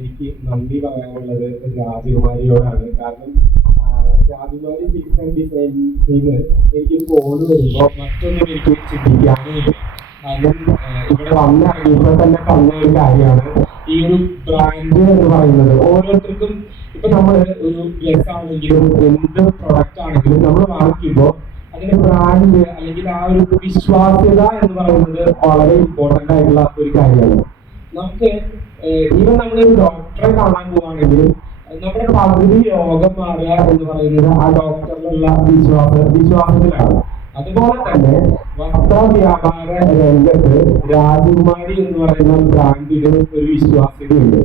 എനിക്ക് നന്ദി പറയാനുള്ളത് രാജകുമാരിയോടാണ്. കാരണം രാജകുമാരി ഫിക്സ് ആൻഡ് ഡിസൈനിന്ന് എനിക്ക് ഫോൺ വരുമ്പോൾ മറ്റൊന്നും എനിക്ക് ചിന്തിക്കാനില്ല. കാരണം ഇവിടെ വന്നിറങ്ങിയപ്പോൾ തന്നെ പറഞ്ഞ ഒരു കാര്യമാണ്, ഈ ഒരു ബ്രാൻഡ് എന്ന് പറയുന്നത് ഓരോരുത്തർക്കും ഇപ്പൊ നമ്മൾ ഒരു ഡ്രസ് ആണെങ്കിലും എന്ത് പ്രൊഡക്റ്റ് ആണെങ്കിലും നമ്മൾ വാങ്ങിക്കുമ്പോൾ അതിന്റെ ബ്രാൻഡ് അല്ലെങ്കിൽ ആ ഒരു വിശ്വാസ്യത എന്ന് പറയുന്നത് വളരെ ഇമ്പോർട്ടന്റ് ആയിട്ടുള്ള ഒരു കാര്യമാണ്. നമുക്ക് ഈവൻ നമ്മളൊരു ഡോക്ടറെ കാണാൻ പോവാണെങ്കിലും നമ്മുടെ പകുതി രോഗം മാറുക എന്ന് പറയുന്നത് ആ ഡോക്ടറിലുള്ള വിശ്വാസത്തിലാണ്. അതുപോലെ തന്നെ വസ്ത്ര വ്യാപാര രംഗത്ത് രാജകുമാരി എന്ന് പറയുന്ന ബ്രാൻഡിന് ഒരു വിശ്വാസ്യതയുണ്ട്.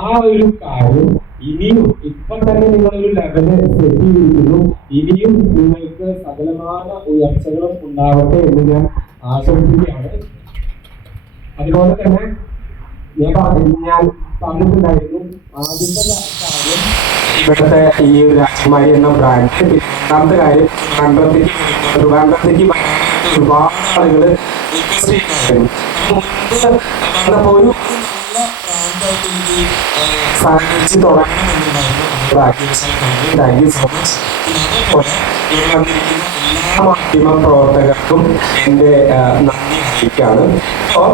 ആ ഒരു കാര്യം ഇനിയും ഇപ്പൊ തന്നെ നിങ്ങളൊരു ലെവല് സെറ്റ് ചെയ്തിരിക്കുന്നു. ഇനിയും നിങ്ങൾക്ക് സകലമായ ഉയർച്ചകളും ഉണ്ടാവട്ടെ എന്ന് ഞാൻ ആശംസിക്കുകയാണ്. അതുപോലെ തന്നെ ഞാൻ പറഞ്ഞിട്ടുണ്ടായിരുന്നു, ആദ്യത്തെ കാര്യം ഇവിടുത്തെ ഈ രാജകുമാരി എന്ന ബ്രാൻഡ്. രണ്ടാമത്തെ കാര്യം ട്രിവാൻഡ്രത്തേക്ക് ഒരുപാട് ആളുകൾ വന്നപ്പോ ഒരു സാധിച്ച് തുടങ്ങണമെന്നുണ്ടായിരുന്നു. Thank you so much. എല്ലാ മാധ്യമ പ്രവർത്തകർക്കും എൻ്റെ നന്ദി അറിയിക്കുകയാണ്. അപ്പോൾ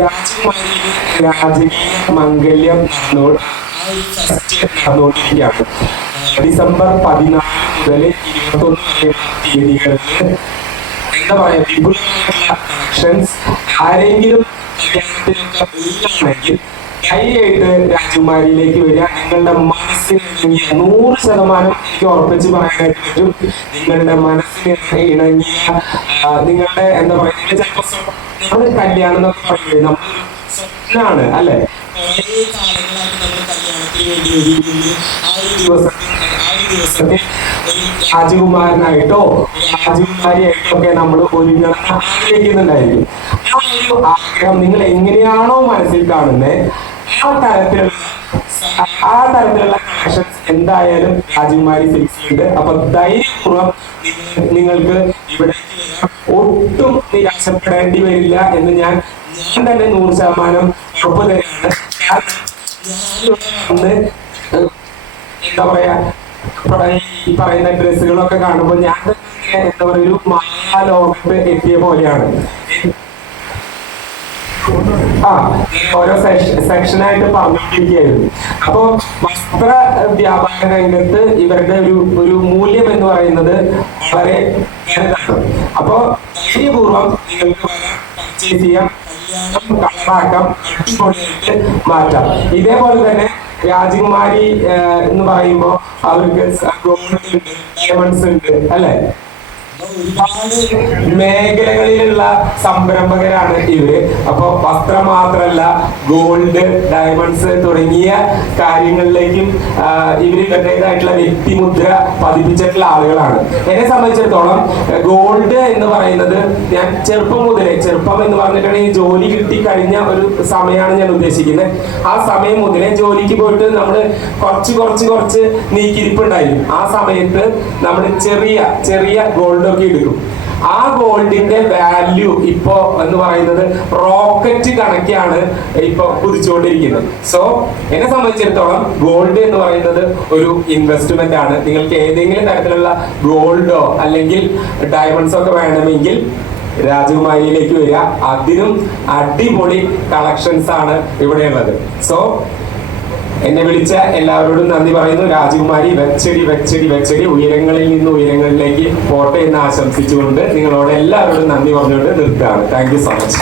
രാജകുമാരിയിൽ രാജകീയ മംഗല്യം നടന്നുകൊണ്ടിരിക്കുകയാണ്. ഡിസംബർ 14 മുതൽ 21 വരെയുള്ള തീയതികളിൽ എന്താ പറയാ, വിപുലമായിട്ടുള്ള കളക്ഷൻസ്. ആരെങ്കിലും കല്യാണത്തിനൊക്കെ ഉള്ളതാണെങ്കിൽ ധൈര്യമായിട്ട് രാജകുമാരിയിലേക്ക് വരിക. നിങ്ങളുടെ മനസ്സിന് 100% എനിക്ക് ഉറപ്പിച്ച് പറയാനായിട്ട് പറ്റും. നിങ്ങളുടെ മനസ്സിന് ഇണങ്ങിയ നിങ്ങളുടെ എന്താ പറയുക, ചിലപ്പോൾ കല്യാണം എന്നൊക്കെ പറയുന്നത് നമ്മളൊരു സ്വപ്നമാണ് അല്ലെ. കുറേ കാലങ്ങളായിട്ട് നമ്മൾ കല്യാണത്തിന് വേണ്ടി ഒരുങ്ങുന്നു. ആ ഒരു ദിവസത്തിൽ ഒരു രാജകുമാരനായിട്ടോ രാജകുമാരിയായിട്ടോ ഒക്കെ നമ്മൾ ഒരുങ്ങണം ആഗ്രഹിക്കുന്നുണ്ടായിരിക്കും. ആ ഒരു ആഗ്രഹം നിങ്ങൾ എങ്ങനെയാണോ മനസ്സിൽ കാണുന്നത്, ആ തരത്തിലുള്ള കളക്ഷൻസ് എന്തായാലും രാജകുമാരി സിൽക്സ് ഉണ്ട്. അപ്പൊ ധൈര്യപൂർവ്വം നിങ്ങൾക്ക് ഇവിടേക്ക് വരാം. ഒട്ടും നിരാശപ്പെടേണ്ടി വരില്ല എന്ന് ഞാൻ തന്നെ 100% ഉറപ്പ് തരുന്നുണ്ട്. വന്ന് എന്താ പറയാ, ഈ പറയുന്ന ഡ്രസ്സുകളൊക്കെ കാണുമ്പോൾ ഞാൻ എന്താ പറയുക, ഒരു മായാലോകത്ത് എത്തിയ പോലെയാണ്. ഓരോ സെക്ഷനായിട്ട് പറഞ്ഞുകൊണ്ടിരിക്കുകയായിരുന്നു. അപ്പൊ വസ്ത്ര വ്യാപാര രംഗത്ത് ഇവരുടെ ഒരു മൂല്യം എന്ന് പറയുന്നത് വളരെ വലുതാണ്. അപ്പൊ ധൈര്യപൂർവ്വം നിങ്ങൾക്ക് പർച്ചേസ് ചെയ്യാം, കളറാക്കാം, അടിപൊളിയായിട്ട് മാറ്റാം. ഇതേപോലെ തന്നെ രാജകുമാരി എന്ന് പറയുമ്പോൾ അവർക്ക് ഗോൾഡ് ഉണ്ട്, ഡയമണ്ട്സ് ഉണ്ട് അല്ലെ. ഒരുപാട് മേഖലകളിലുള്ള സംരംഭകരാണ് ഇവര്. അപ്പൊ വസ്ത്രം മാത്രമല്ല, ഗോൾഡ്, ഡയമണ്ട്സ് തുടങ്ങിയ കാര്യങ്ങളിലേക്കും ഇവര് ഇവരുടേതായിട്ടുള്ള വ്യക്തിമുദ്ര പതിപ്പിച്ചിട്ടുള്ള ആളുകളാണ്. എന്നെ സംബന്ധിച്ചിടത്തോളം ഗോൾഡ് എന്ന് പറയുന്നത് ഞാൻ ചെറുപ്പം എന്ന് പറഞ്ഞിട്ടുണ്ടെങ്കിൽ ജോലി കിട്ടി കഴിഞ്ഞ ഒരു സമയമാണ് ഞാൻ ഉദ്ദേശിക്കുന്നത്. ആ സമയം മുതലേ ജോലിക്ക് പോയിട്ട് നമ്മൾ കുറച്ച് നീക്കിരിപ്പുണ്ടായിരുന്നു. ആ സമയത്ത് നമ്മൾ ചെറിയ ഗോൾഡ് ഒക്കെ എടുക്കും. ആ ഗോൾഡിന്റെ വാല്യൂ ഇപ്പോ എന്ന് പറയുന്നത് റോക്കറ്റ് കണക്കാണ് ഇപ്പൊ കുതിച്ചുകൊണ്ടിരിക്കുന്നത്. സോ എന്നെ സംബന്ധിച്ചിടത്തോളം ഗോൾഡ് എന്ന് പറയുന്നത് ഒരു ഇൻവെസ്റ്റ്മെന്റ് ആണ്. നിങ്ങൾക്ക് ഏതെങ്കിലും തരത്തിലുള്ള ഗോൾഡോ അല്ലെങ്കിൽ ഡയമണ്ട്സോ ഒക്കെ വേണമെങ്കിൽ രാജകുമാരിയിലേക്ക് വരിക. അതിനും അടിപൊളി കളക്ഷൻസ് ആണ് ഇവിടെയുള്ളത്. സോ എന്നെ വിളിച്ച എല്ലാവരോടും നന്ദി പറയുന്നു. രാജകുമാരി വെച്ചടി ഉയരങ്ങളിൽ നിന്ന് ഉയരങ്ങളിലേക്ക് പോട്ടെ എന്ന് ആശംസിച്ചുകൊണ്ട് നിങ്ങളോട് എല്ലാവരോടും നന്ദി പറഞ്ഞുകൊണ്ട് നിർത്തുകയാണ്. Thank you so much.